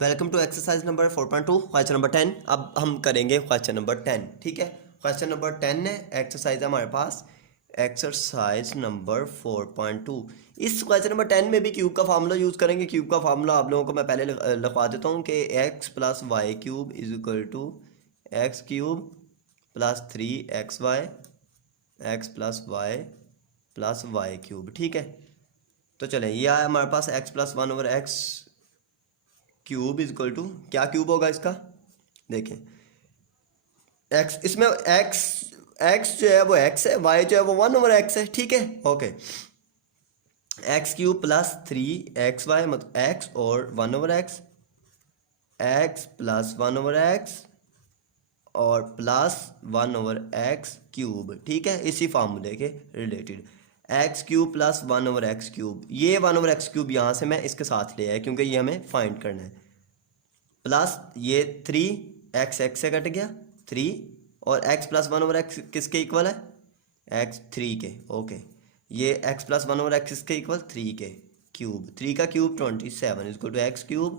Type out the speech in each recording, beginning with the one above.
Welcome to exercise number 4.2 question number 10। अब हम करेंगे क्वेश्चन नंबर 10। ठीक है, क्वेश्चन नंबर 10 है, एक्सरसाइज है हमारे पास एक्सरसाइज नंबर 4.2। इस क्वेश्चन नंबर 10 में भी क्यूब का फार्मूला यूज़ करेंगे। क्यूब का फार्मूला आप लोगों को मैं पहले लिखवा देता हूँ कि x plus y cube is equal to x cube plus 3xy x plus y cube. ठीक है, तो चलें, ये आया हमारे पास x plus 1/x cube is equal to, क्या क्यूब होगा इसका, देखें एक्स, इसमें एक्स एक्स जो है वो एक्स है, वाई जो है वो 1/x है। ठीक है, okay, x cube plus 3xy मतलब एक्स और 1/x, एक्स प्लस 1/x और प्लस 1/x क्यूब। ठीक है, इसी फार्मूले के related x cube plus 1/x cube, ये 1/x क्यूब यहाँ से मैं इसके साथ ले आया क्योंकि ये हमें फाइंड करना है, प्लस ये 3x एक्स से कट गया 3, और x प्लस 1/x किसके इक्वल है, x 3 के। ओके, ये x प्लस 1/x किसके इक्वल 3 के क्यूब, 3 का cube 27 equal to x cube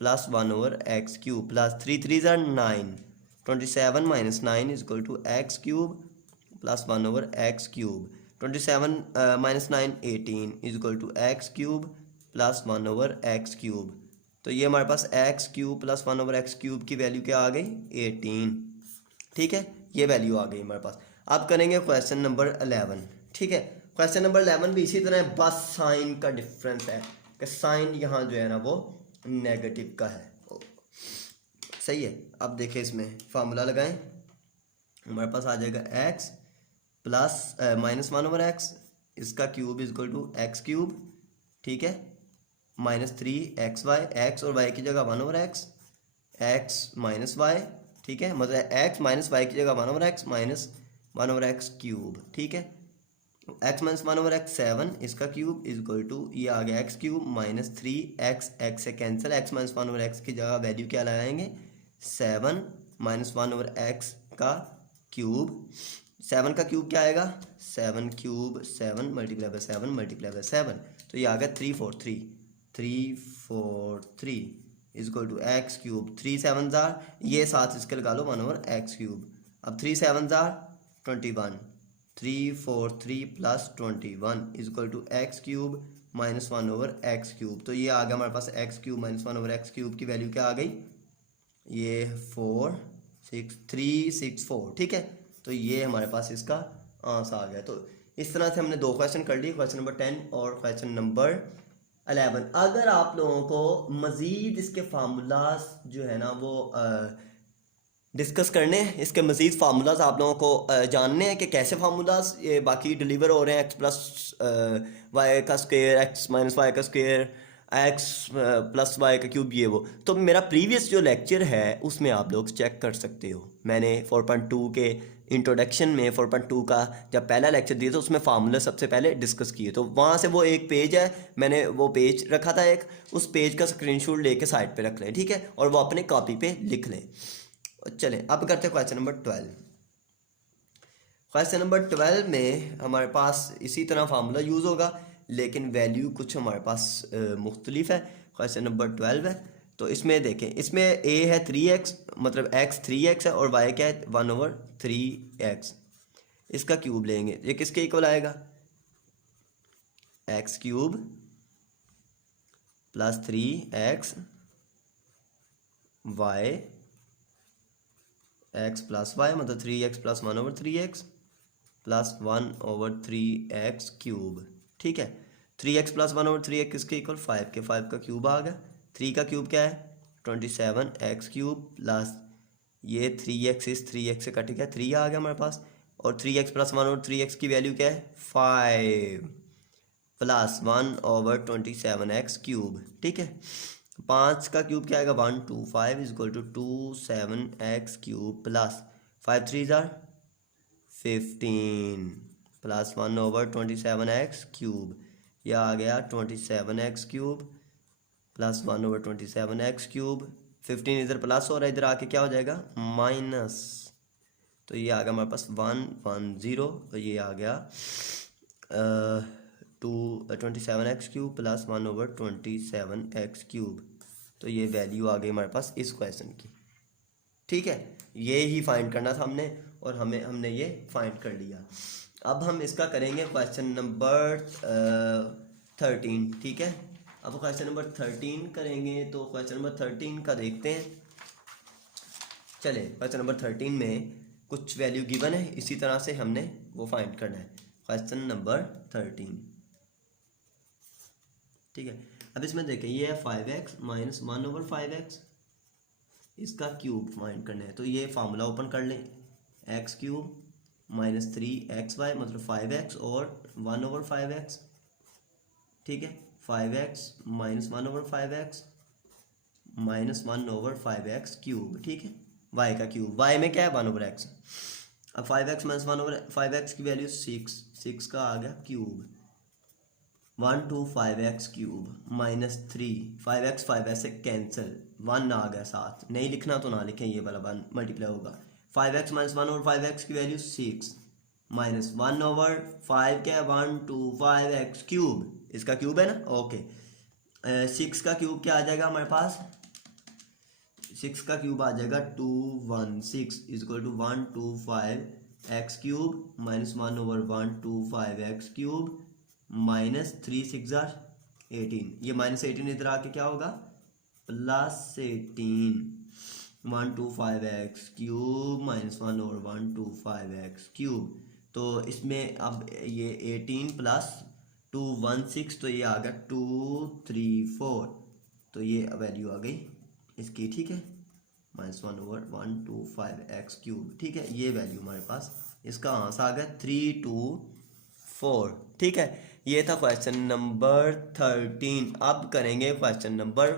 plus 1/x cube plus 3 3 ज़ार 9, 27 minus 9 is equal to x cube plus 1/x cube, 27 minus 9 18 is equal to x cube plus 1/x cube. तो ये हमारे पास x cube plus 1/x cube की value क्या आ गई 18। ठीक है, ये वैल्यू आ गई हमारे पास। अब करेंगे क्वेश्चन नंबर 11। ठीक है, क्वेश्चन नंबर 11 भी इसी तरह है, बस साइन का डिफरेंस है कि साइन यहाँ जो है ना वो नेगेटिव का है। सही है, अब देखें इसमें फार्मूला लगाएं, हमारे पास आ जाएगा एक्स प्लस माइनस 1/x, इसका cube is equal to x cube. ठीक है, माइनस 3xy, एक्स और वाई की जगह 1/x, एक्स माइनस वाई। ठीक है, मतलब एक्स माइनस वाई की जगह 1/x माइनस 1/x क्यूब। ठीक है, एक्स माइनस 1/x 7, इसका क्यूब इज इक्वल टू, ये आ गया x cube minus 3x, x से कैंसिल, एक्स माइनस 1/x की जगह वैल्यू क्या लगाएंगे 7 माइनस 1/x का क्यूब, 7 का क्यूब क्या आएगा 7 cube 7 multiply by 7 multiply by 7, तो ये आ गया 343 is equal to x cube, 3 7 ज़ार, ये साथ इसके लगा लो 1/x क्यूब। अब 3 7 ज़ार 21, 343 plus 21 is equal to x cube minus 1/x cube. तो ये आ गया हमारे पास x cube minus 1/x cube की वैल्यू क्या आ गई, ये 46364। ठीक है, तो ये हमारे पास इसका आंसर आ गया। तो इस तरह से हमने दो क्वेश्चन कर लिए, क्वेश्चन नंबर 10 और क्वेश्चन नंबर 11। अगर आप लोगों को मज़ीद इसके फार्मूलाज जो है ना वो डिस्कस करने हैं, इसके मज़ीद फार्मूलाज आप लोगों को जानने हैं कि कैसे फार्मूलाज ये बाकी डिलीवर हो रहे हैं, एक्स प्लस वाई का स्क्वायर, एक्स माइनस वाई का स्क्वायर, एक्स प्लस वाई का क्यूब, ये वो, तो मेरा प्रीवियस जो लेक्चर है उसमें आप लोग चेक कर सकते हो। मैंने 4.2 के इंट्रोडक्शन में 4.2 का जब पहला लेक्चर दिया था उसमें फार्मूला सबसे पहले डिस्कस किए, तो वहाँ से वो एक पेज है, मैंने वो पेज रखा था एक, उस पेज का स्क्रीनशॉट लेके साइड पे रख लें। ठीक है, और वो अपने कॉपी पे लिख लें। चलें, अब करते हैं क्वेश्चन नंबर 12। क्वेश्चन नंबर 12 में हमारे पास इसी तरह फार्मूला यूज़ होगा, लेकिन वैल्यू कुछ हमारे पास मुख्तलिफ है। क्वेश्चन नंबर 12 है, तो इसमें देखें, इसमें a है 3x, मतलब x 3x है, और y क्या है 1/3x, इसका क्यूब लेंगे, ये किसके इक्वल आएगा x cube plus 3x y, x plus y मतलब 3x plus 1/3x plus 1/3x cube. ठीक है, 3x प्लस 1/3x किसके इक्वल 5 के, 5 का क्यूब आ गया, 3 का क्यूब क्या है 27x क्यूब प्लस ये 3x इस 3x से कट गया 3 आ गया हमारे पास, और 3x प्लस 1/3x की वैल्यू क्या है 5 प्लस 1/27x क्यूब। ठीक है, 5 का क्यूब क्या आएगा 125 is equal to 27x cube plus 5 3 ज़ार 15 प्लस 1/27x क्यूब, यह आ गया 27x cube plus 1/27x cube, 15 इधर प्लस हो रहा है, इधर आके क्या हो जाएगा माइनस, तो ये आ गया हमारे पास 110, तो ये आ गया 27x cube plus 1/27x cube. तो ये वैल्यू आ गई हमारे पास इस क्वेश्चन की। ठीक है, ये ही फाइंड करना था हमने और हमने ये फाइंड कर लिया। अब हम इसका करेंगे क्वेश्चन नंबर 13। ठीक है, अब क्वेश्चन नंबर 13 करेंगे। तो क्वेश्चन नंबर 13 का देखते हैं। चले, क्वेश्चन नंबर 13 में कुछ वैल्यू गिवन है, इसी तरह से हमने वो फाइंड करना है। Question number 13। ठीक है, अब इसमें देखें, ये है 5x माइनस 1/5x, इसका क्यूब फाइंड करना है। तो ये फार्मूला ओपन कर लें, x³ माइनस 3xy मतलब 5x और 1/5x। ठीक है, 5x minus 1/5x minus 1/5x cube. ठीक है, y का क्यूब, y में क्या है 1/x। अब 5x माइनस 1/5x की वैल्यू 6 का आ गया cube. 1/5x cube minus 3, 5x 5x से कैंसिल, 1 आ गया साथ, नहीं लिखना तो ना लिखें, ये वाला 1 मल्टीप्लाई होगा। 5x माइनस 1/5x की वैल्यू 6 माइनस 1/5 क्या है 1/5x क्यूब, इसका क्यूब है ना। ओके, 6 का क्यूब क्या आ जाएगा हमारे पास, 6 का क्यूब आ जाएगा 216 is equal to 1/5x cube minus 1/1/5x cube minus 3 6 18। ये माइनस 18 इधर आके क्या होगा plus 18। 1/5x cube minus 1/1/5x cube. तो इसमें अब ये 18 प्लस 216, तो ये आ गया 234। तो ये वैल्यू आ गई इसकी। ठीक है, माइनस 1/1/5x क्यूब। ठीक है, ये वैल्यू हमारे पास इसका आंसर आ गया 324। ठीक है, ये था क्वेश्चन नंबर 13। अब करेंगे क्वेश्चन नंबर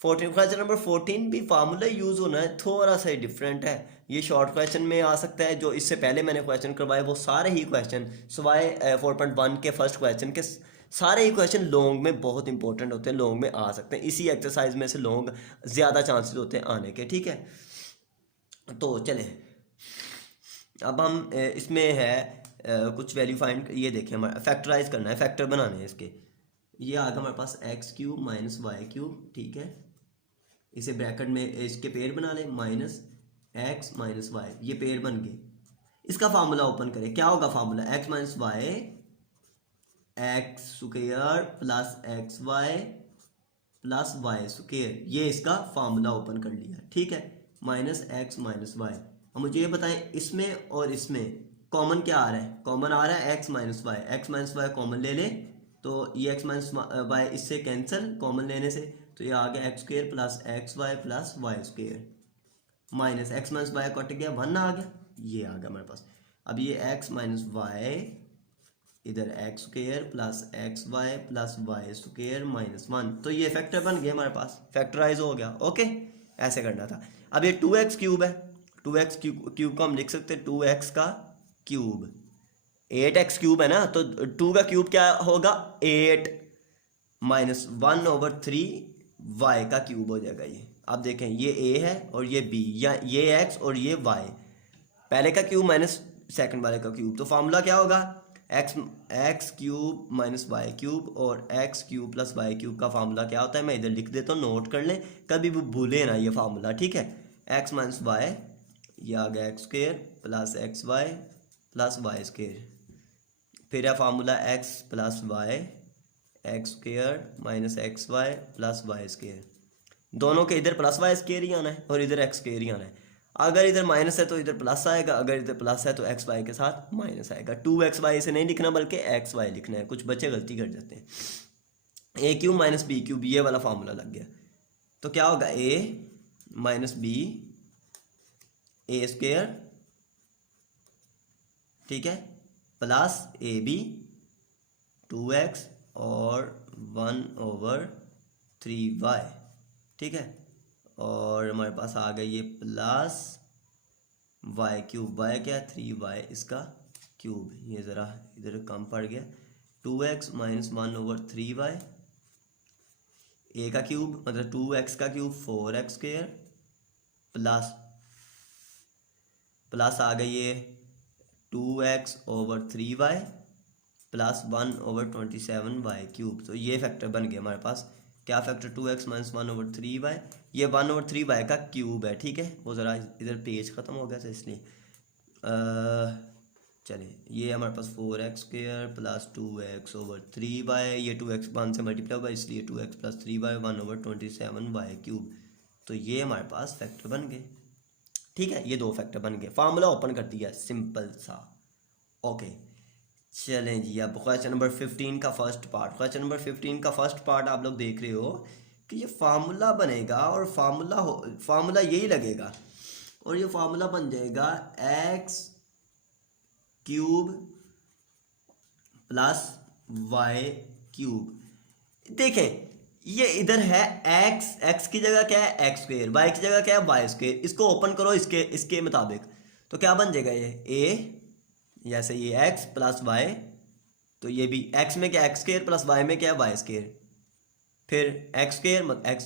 14। क्वेश्चन नंबर 14 भी फार्मूला यूज़ होना है, थोड़ा सा ही डिफरेंट है। ये शॉर्ट क्वेश्चन में आ सकता है, जो इससे पहले मैंने क्वेश्चन करवाए वो सारे ही क्वेश्चन सवाए 4.1 के फर्स्ट क्वेश्चन के सारे ही क्वेश्चन लॉन्ग में बहुत इंपॉर्टेंट होते हैं, लॉन्ग में आ सकते हैं। इसी एक्सरसाइज में से लॉन्ग ज़्यादा चांसेस होते हैं आने के। ठीक है, तो चले, अब हम इसमें है कुछ वैल्यू फाइंड, ये देखें हमारा फैक्टराइज करना है, फैक्टर बनाने हैं इसके। ये आ गया हमारे पास x³ माइनस y³। ठीक है, इसे ब्रैकेट में इसके पेयर बना लें, माइनस x माइनस y, ये पेयर बन गए। इसका फार्मूला ओपन करें, क्या होगा formula, x minus y x² plus xy plus y²। ये इसका फार्मूला ओपन कर लिया। ठीक है, माइनस x माइनस y। अब मुझे ये बताएं, इसमें और इसमें कॉमन क्या आ रहा है, कॉमन आ रहा है x minus y. X minus y common ले लें, तो ये x माइनस वाई इससे कैंसिल कॉमन लेने से, तो ये आ गया x² plus xy plus y² minus x minus y cut गया 1 आ गया, ये आ गया हमारे पास। अब ये x माइनस वाई इधर x² plus xy plus y² minus 1, तो ये फैक्टर बन गया हमारे पास, फैक्टराइज हो गया। ओके, ऐसे करना था। अब ये 2x क्यूब है, 2x क्यूब को हम लिख सकते हैं 2x का क्यूब। 8x क्यूब है ना, तो 2 का क्यूब क्या होगा 8 माइनस 1/3 y का क्यूब हो जाएगा ये। अब देखें, ये a है और ये b, या ये x और ये y, पहले का क्यूब माइनस सेकंड वाले का क्यूब, तो फार्मूला क्या होगा x³ माइनस y³ और x³ प्लस y³ का फार्मूला क्या होता है, मैं इधर लिख देता हूँ, नोट कर लें, कभी भी भूले ना ये फार्मूला। ठीक है, x माइनस वाई, ये आ गया x² plus xy plus y²। फिर है formula x plus y x² minus xy plus y²। दोनों के इधर प्लस y² ही आना है और इधर x² ही आना है। अगर इधर माइनस है तो इधर प्लस आएगा, अगर इधर प्लस है तो एक्स वाई के साथ माइनस आएगा। 2xy से नहीं लिखना बल्कि xy लिखना है, कुछ बच्चे गलती कर जाते हैं। a³ माइनस b³, ये वाला फार्मूला लग गया, तो क्या होगा a माइनस b a², ठीक है, प्लस ab 2x और 1/3y। ठीक है, और हमारे पास आ गया ये प्लस y³ y क्या 3y इसका क्यूब, ये ज़रा इधर कम पड़ गया। 2x माइनस 1/3y, a का क्यूब मतलब 2x का क्यूब 4x² प्लस आ गई ये 2x/3y प्लस 1/27y³। तो ये फैक्टर बन गया हमारे पास क्या फैक्टर 2x माइनस 1/3y, ये 1/3y का क्यूब है, ठीक है। वो ज़रा इधर पेज ख़त्म हो गया था इसलिए चलिए, ये हमारे पास 4x² प्लस 2x/3y, ये 2x 1 से मल्टीप्लाई होगा इसलिए 2x प्लस 3y 1/27y³। तो ये हमारे पास फैक्टर बन गए, ठीक है। ये दो फैक्टर बन गए, फार्मूला ओपन कर दिया, सिंपल सा। ओके चलें जी, अब क्वेश्चन नंबर 15 का फर्स्ट पार्ट। क्वेश्चन नंबर 15 का फर्स्ट पार्ट आप लोग देख रहे हो कि ये फार्मूला बनेगा और फार्मूला यही लगेगा और ये फार्मूला बन जाएगा x³ प्लस y³। देखें ये इधर है x की जगह क्या है x², y की जगह क्या है y²। इसको ओपन करो इसके मुताबिक, तो क्या बन जाएगा ये a, जैसे ये x प्लस y, तो ये भी x में क्या x² प्लस y में क्या है y²। फिर x², x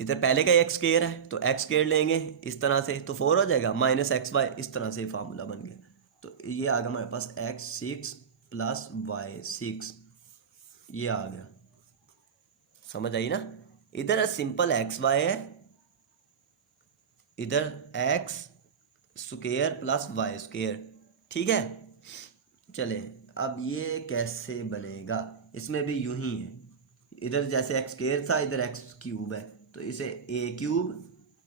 इधर पहले का x² है तो x² लेंगे इस तरह से, तो 4 हो जाएगा, माइनस xy, इस तरह से फार्मूला बन गया। तो ये आ गया हमारे पास x6 प्लस y6, ये आ गया, समझ आई ना। इधर सिंपल xy है, इधर x² प्लस y², ठीक है। चले अब ये कैसे बनेगा, इसमें भी यूं ही है, इधर जैसे x² था इधर x³ है, तो इसे a³,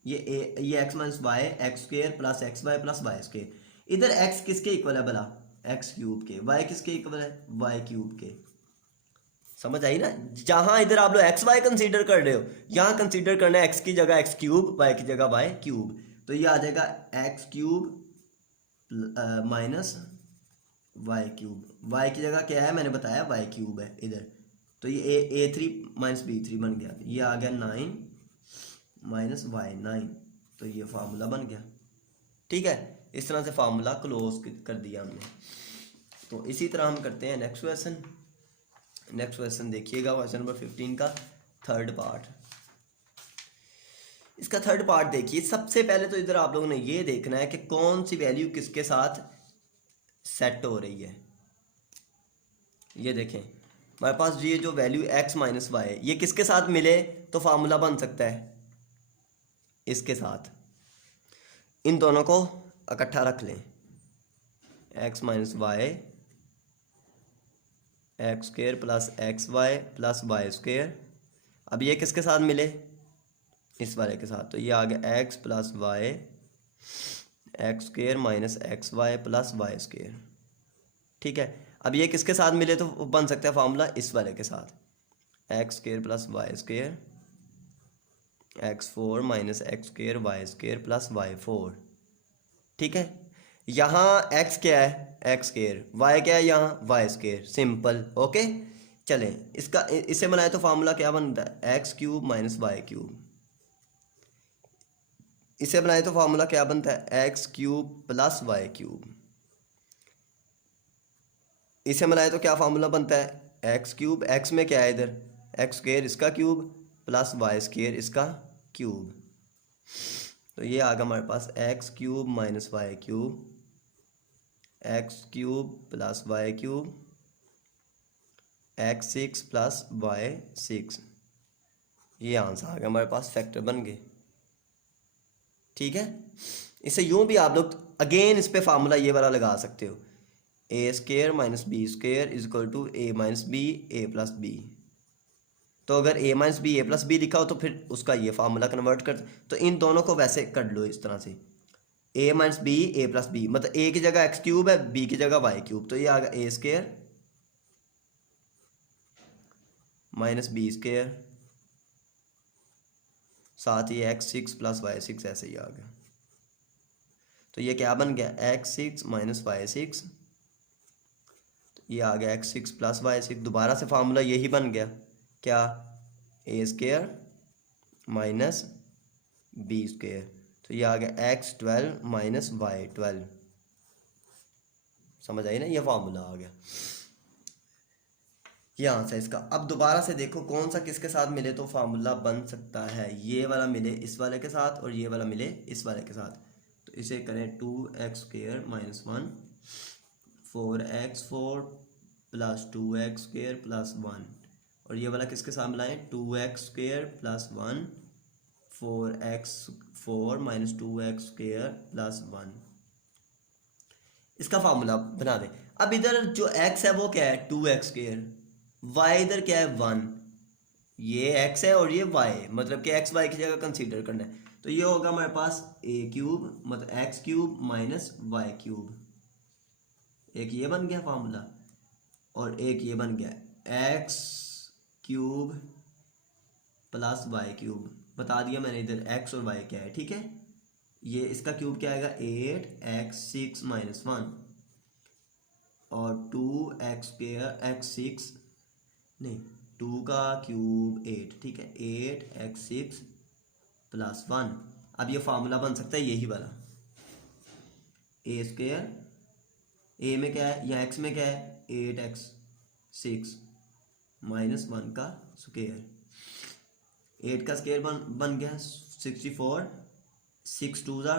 ये x minus y x² plus xy plus y²। इधर x किसके इक्वल है भला, x³ के, y किसके इक्वल है y³ के, समझ आई ना। जहां इधर आप लोग xy कंसीडर कर रहे हो, यहां कंसीडर करना है x की जगह x³ y की जगह y³। तो ये आ जाएगा x³ माइनस y³, y की जगह क्या है मैंने बताया y³ है इधर, तो ये a3 माइनस b3 बन गया, ये आ गया 9 माइनस y9, तो ये फार्मूला बन गया, ठीक है। इस तरह से फार्मूला क्लोज कर दिया हमने। तो इसी तरह हम करते हैं नेक्स्ट क्वेश्चन। नेक्स्ट क्वेश्चन देखिएगा, क्वेश्चन नंबर 15 का थर्ड पार्ट। इसका थर्ड पार्ट देखिए। सबसे पहले तो इधर आप लोगों ने ये देखना है कि कौन सी वैल्यू किसके साथ सेट हो रही है। ये देखें हमारे पास ये जो वैल्यू x माइनस वाई, ये किसके साथ मिले तो फार्मूला बन सकता है, इसके साथ। इन दोनों को इकट्ठा रख लें, x minus y x² plus xy plus y²। अब ये किसके साथ मिले, इस वाले के साथ, तो ये आ गया x plus y x² minus xy plus y², ठीक है। अब ये किसके साथ मिले तो बन सकता है फार्मूला इस वाले के साथ, x² plus y² x4 minus x² y² plus y4, ठीक है। यहाँ x क्या है x², y क्या है यहाँ y², सिंपल। ओके चलें, इसे बनाए तो फार्मूला क्या बनता है x³ माइनस y³। इसे बनाए तो फार्मूला क्या बनता है x³ प्लस y³। इसे बनाए तो क्या फार्मूला बनता है x³ x में क्या है इधर x² इसका क्यूब प्लस y² इसका क्यूब। तो ये आ गया हमारे पास x³ minus y³ x³ plus y³ x6 plus y6। ये आंसर आ गया हमारे पास, फैक्टर बन गए, ठीक है। इसे यूं भी आप लोग अगेन इस पे फार्मूला ये वाला लगा सकते हो, a² minus b² is equal to a minus b a plus b. तो अगर a minus b a plus b लिखा हो तो फिर उसका ये फार्मूला कन्वर्ट कर, तो इन दोनों को वैसे कर लो इस तरह से, a minus b a plus b, मतलब a की जगह x³ है b की जगह y³, तो ये आ गया a² माइनस b², साथ ही x6 प्लस y6 ऐसे ही आ गया। तो ये क्या बन गया x6 माइनस y6, ये आ गया x6 प्लस y6। दोबारा से फार्मूला यही बन गया, क्या a² माइनस b², तो ये आ गया x12 माइनस y12। समझ आई ना, ये फार्मूला आ गया, ये आंसर इसका। अब दोबारा से देखो कौन सा किसके साथ मिले तो फार्मूला बन सकता है, ये वाला मिले इस वाले के साथ और ये वाला मिले इस वाले के साथ। तो इसे करें 2x² minus 1 4x4 plus 2x² plus 1 और ये वाला किसके साथ मिलाएं, 2x² plus 1 4 minus 2x² plus 1, इसका फार्मूला बना दें। अब इधर जो x है वो क्या है 2x², y इधर क्या है 1, ये x है और ये y है, मतलब कि x y की जगह कंसीडर करना है। तो ये होगा हमारे पास a³ मतलब x³ माइनस y³, एक ये बन गया फार्मूला और एक ये बन गया x³ प्लस y³ बता दिया मैंने, इधर x और y क्या है, ठीक है। ये इसका क्यूब क्या आएगा 8x6 माइनस 1 और 2x6 नहीं 2 का क्यूब 8, ठीक है 8x6 प्लस 1। अब ये फार्मूला बन सकता है यही वाला, a², a में क्या है या x में क्या है 8x6 माइनस 1 का स्क्वायर, 8 का स्क्वायर बन गया 64, 6 2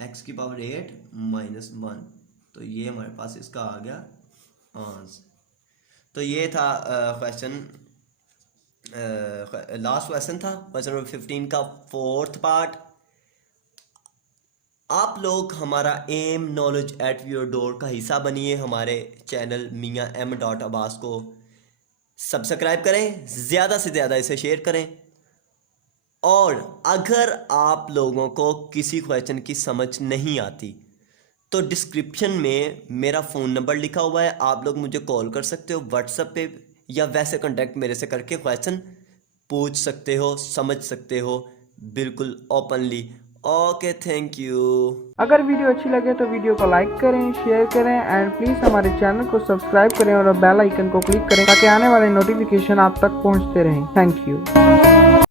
x की पावर 8 माइनस 1, तो ये हमारे पास इसका आ गया आंसर। तो ये था क्वेश्चन, लास्ट क्वेश्चन था क्वेश्चन नंबर 15 का 4th पार्ट। आप लोग हमारा M knowledge at your door का हिस्सा बनिए, हमारे चैनल मियां M. अब्बास को सब्सक्राइब करें, ज़्यादा से ज़्यादा इसे शेयर करें, और अगर आप लोगों को किसी क्वेश्चन की समझ नहीं आती तो डिस्क्रिप्शन में मेरा फ़ोन नंबर लिखा हुआ है, आप लोग मुझे कॉल कर सकते हो व्हाट्सएप पे, या वैसे कांटेक्ट मेरे से करके क्वेश्चन पूछ सकते हो, समझ सकते हो बिल्कुल ओपनली। Okay, thank you. अगर वीडियो अच्छी लगे तो वीडियो को लाइक करें, शेयर करें एंड प्लीज़ हमारे चैनल को सब्सक्राइब करें और बेल आइकन को क्लिक करें ताकि आने वाले नोटिफिकेशन आप तक पहुंचते रहें। Thank you.